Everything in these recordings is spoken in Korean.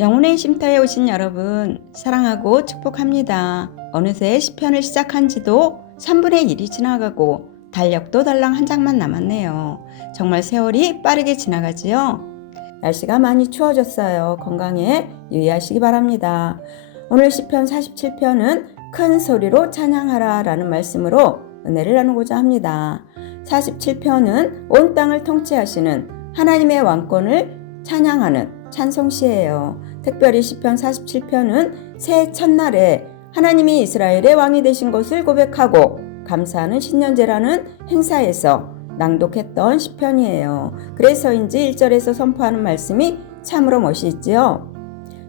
영혼의 쉼터에 오신 여러분, 사랑하고 축복합니다. 어느새 시편을 시작한 지도 3분의 1이 지나가고 달력도 달랑 한 장만 남았네요. 정말 세월이 빠르게 지나가지요? 날씨가 많이 추워졌어요. 건강에 유의하시기 바랍니다. 오늘 시편 47편은 큰 소리로 찬양하라 라는 말씀으로 은혜를 나누고자 합니다. 47편은 온 땅을 통치하시는 하나님의 왕권을 찬양하는 찬송시예요. 특별히 시편 47편은 새해 첫날에 하나님이 이스라엘의 왕이 되신 것을 고백하고 감사하는 신년제라는 행사에서 낭독했던 시편이에요. 그래서인지 1절에서 선포하는 말씀이 참으로 멋있지요.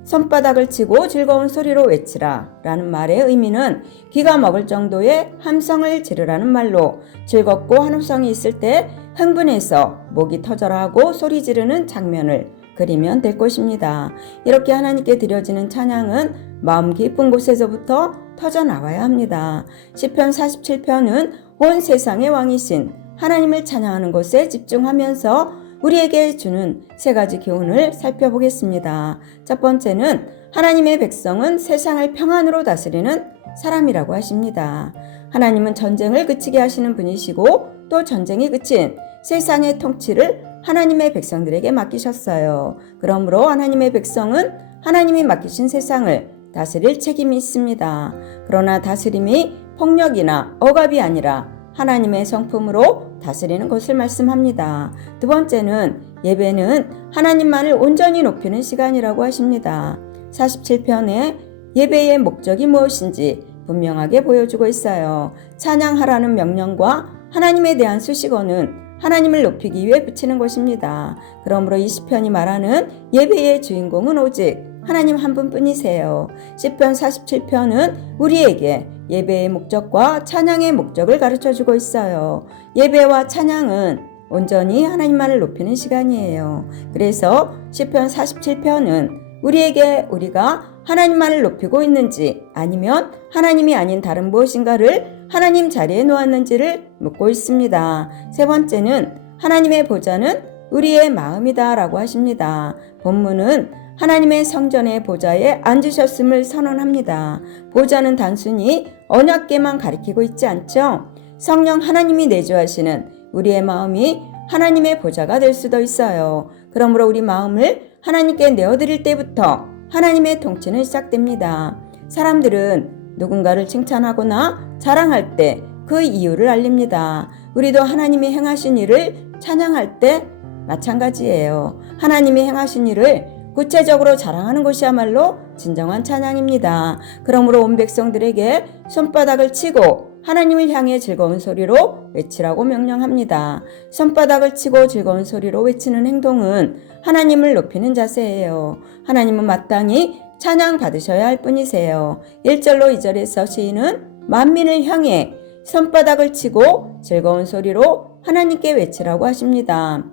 손바닥을 치고 즐거운 소리로 외치라 라는 말의 의미는 귀가 먹을 정도의 함성을 지르라는 말로 즐겁고 환호성이 있을 때 흥분해서 목이 터져라 하고 소리 지르는 장면을 그리면 될 것입니다. 이렇게 하나님께 드려지는 찬양은 마음 깊은 곳에서부터 터져 나와야 합니다. 시편 47편은 온 세상의 왕이신 하나님을 찬양하는 것에 집중하면서 우리에게 주는 세 가지 교훈을 살펴보겠습니다. 첫 번째는 하나님의 백성은 세상을 평안으로 다스리는 사람이라고 하십니다. 하나님은 전쟁을 그치게 하시는 분이시고 또 전쟁이 그친 세상의 통치를 하나님의 백성들에게 맡기셨어요. 그러므로 하나님의 백성은 하나님이 맡기신 세상을 다스릴 책임이 있습니다. 그러나 다스림이 폭력이나 억압이 아니라 하나님의 성품으로 다스리는 것을 말씀합니다. 두 번째는 예배는 하나님만을 온전히 높이는 시간이라고 하십니다. 47편에 예배의 목적이 무엇인지 분명하게 보여주고 있어요. 찬양하라는 명령과 하나님에 대한 수식어는 하나님을 높이기 위해 붙이는 것입니다. 그러므로 이 시편이 말하는 예배의 주인공은 오직 하나님 한 분뿐이세요. 시편 47편은 우리에게 예배의 목적과 찬양의 목적을 가르쳐주고 있어요. 예배와 찬양은 온전히 하나님만을 높이는 시간이에요. 그래서 시편 47편은 우리에게 우리가 하나님만을 높이고 있는지 아니면 하나님이 아닌 다른 무엇인가를 하나님 자리에 놓았는지를 묻고 있습니다. 세 번째는 하나님의 보좌는 우리의 마음이다 라고 하십니다. 본문은 하나님의 성전의 보좌에 앉으셨음을 선언합니다. 보좌는 단순히 언약궤만 가리키고 있지 않죠? 성령 하나님이 내주하시는 우리의 마음이 하나님의 보좌가 될 수도 있어요. 그러므로 우리 마음을 하나님께 내어드릴 때부터 하나님의 통치는 시작됩니다. 사람들은 누군가를 칭찬하거나 자랑할 때 그 이유를 알립니다. 우리도 하나님이 행하신 일을 찬양할 때 마찬가지예요. 하나님이 행하신 일을 구체적으로 자랑하는 것이야말로 진정한 찬양입니다. 그러므로 온 백성들에게 손바닥을 치고 하나님을 향해 즐거운 소리로 외치라고 명령합니다. 손바닥을 치고 즐거운 소리로 외치는 행동은 하나님을 높이는 자세예요. 하나님은 마땅히 찬양 받으셔야 할 뿐이세요. 1절로 2절에서 시인은 만민을 향해 손바닥을 치고 즐거운 소리로 하나님께 외치라고 하십니다.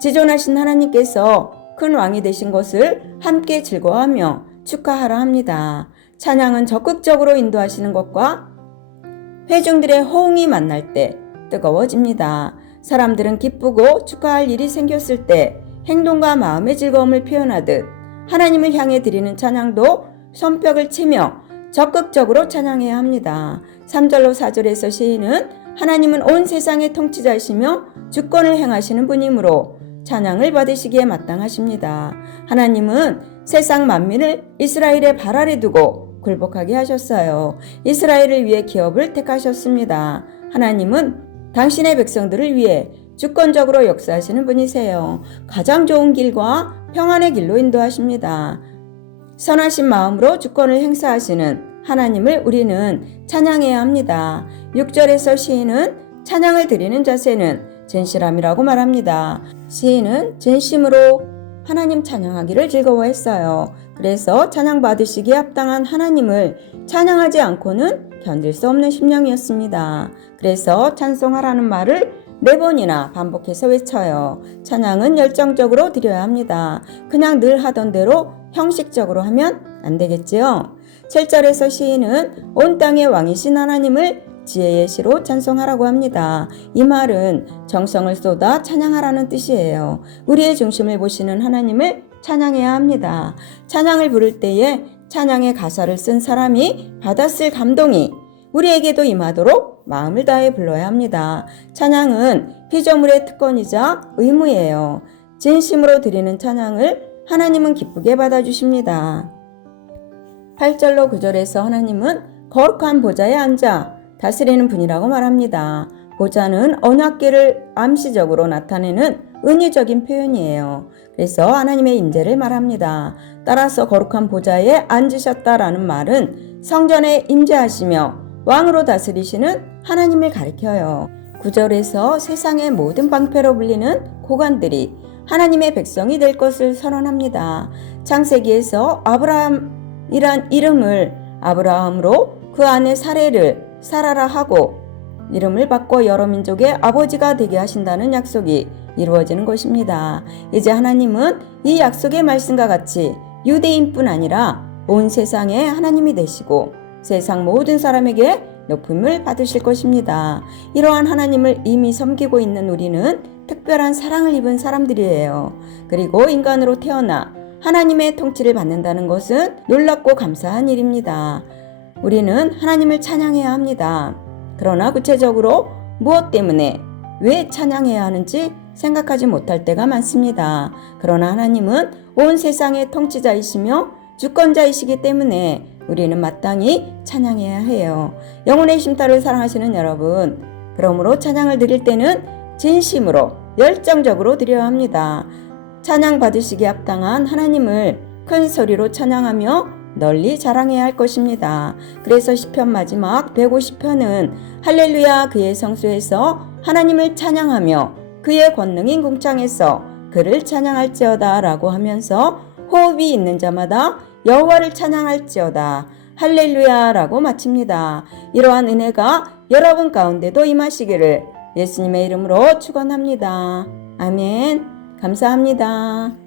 지존하신 하나님께서 큰 왕이 되신 것을 함께 즐거워하며 축하하라 합니다. 찬양은 적극적으로 인도하시는 것과 회중들의 호응이 만날 때 뜨거워집니다. 사람들은 기쁘고 축하할 일이 생겼을 때 행동과 마음의 즐거움을 표현하듯 하나님을 향해 드리는 찬양도 손뼉을 치며 적극적으로 찬양해야 합니다. 3절로 4절에서 시인은 하나님은 온 세상의 통치자이시며 주권을 행하시는 분이므로 찬양을 받으시기에 마땅하십니다. 하나님은 세상 만민을 이스라엘의 발 아래 두고 굴복하게 하셨어요. 이스라엘을 위해 기업을 택하셨습니다. 하나님은 당신의 백성들을 위해 주권적으로 역사하시는 분이세요. 가장 좋은 길과 평안의 길로 인도하십니다. 선하신 마음으로 주권을 행사하시는 하나님을 우리는 찬양해야 합니다. 6절에서 시인은 찬양을 드리는 자세는 진실함이라고 말합니다. 시인은 진심으로 하나님 찬양하기를 즐거워했어요. 그래서 찬양 받으시기에 합당한 하나님을 찬양하지 않고는 견딜 수 없는 심령이었습니다. 그래서 찬송하라는 말을 4번이나 반복해서 외쳐요. 찬양은 열정적으로 드려야 합니다. 그냥 늘 하던 대로 형식적으로 하면 안 되겠지요. 7절에서 시인은 온 땅의 왕이신 하나님을 지혜의 시로 찬송하라고 합니다. 이 말은 정성을 쏟아 찬양하라는 뜻이에요. 우리의 중심을 보시는 하나님을 찬양해야 합니다. 찬양을 부를 때에 찬양의 가사를 쓴 사람이 받았을 감동이 우리에게도 임하도록 마음을 다해 불러야 합니다. 찬양은 피조물의 특권이자 의무예요. 진심으로 드리는 찬양을 하나님은 기쁘게 받아주십니다. 8절로 9절에서 하나님은 거룩한 보좌에 앉아 다스리는 분이라고 말합니다. 보좌는 언약궤를 암시적으로 나타내는 은유적인 표현이에요. 그래서 하나님의 임재를 말합니다. 따라서 거룩한 보좌에 앉으셨다라는 말은 성전에 임재하시며 왕으로 다스리시는 하나님을 가리켜요. 9절에서 세상의 모든 방패로 불리는 고관들이 하나님의 백성이 될 것을 선언합니다. 창세기에서 아브라함이란 이름을 아브라함으로 그 안에 사레를 사라라 하고 이름을 바꿔 여러 민족의 아버지가 되게 하신다는 약속이 이루어지는 것입니다. 이제 하나님은 이 약속의 말씀과 같이 유대인뿐 아니라 온 세상의 하나님이 되시고 세상 모든 사람에게 높임을 받으실 것입니다. 이러한 하나님을 이미 섬기고 있는 우리는 특별한 사랑을 입은 사람들이에요. 그리고 인간으로 태어나 하나님의 통치를 받는다는 것은 놀랍고 감사한 일입니다. 우리는 하나님을 찬양해야 합니다. 그러나 구체적으로 무엇 때문에 왜 찬양해야 하는지 생각하지 못할 때가 많습니다. 그러나 하나님은 온 세상의 통치자이시며 주권자이시기 때문에 우리는 마땅히 찬양해야 해요. 영혼의 쉼터를 사랑하시는 여러분, 그러므로 찬양을 드릴 때는 진심으로 열정적으로 드려야 합니다. 찬양 받으시기에 합당한 하나님을 큰 소리로 찬양하며 널리 자랑해야 할 것입니다. 그래서 시편 마지막 150편은 할렐루야 그의 성소에서 하나님을 찬양하며 그의 권능인 궁창에서 그를 찬양할지어다 라고 하면서 호흡이 있는 자마다 여호와를 찬양할지어다 할렐루야 라고 마칩니다. 이러한 은혜가 여러분 가운데도 임하시기를 예수님의 이름으로 축원합니다. 아멘. 감사합니다.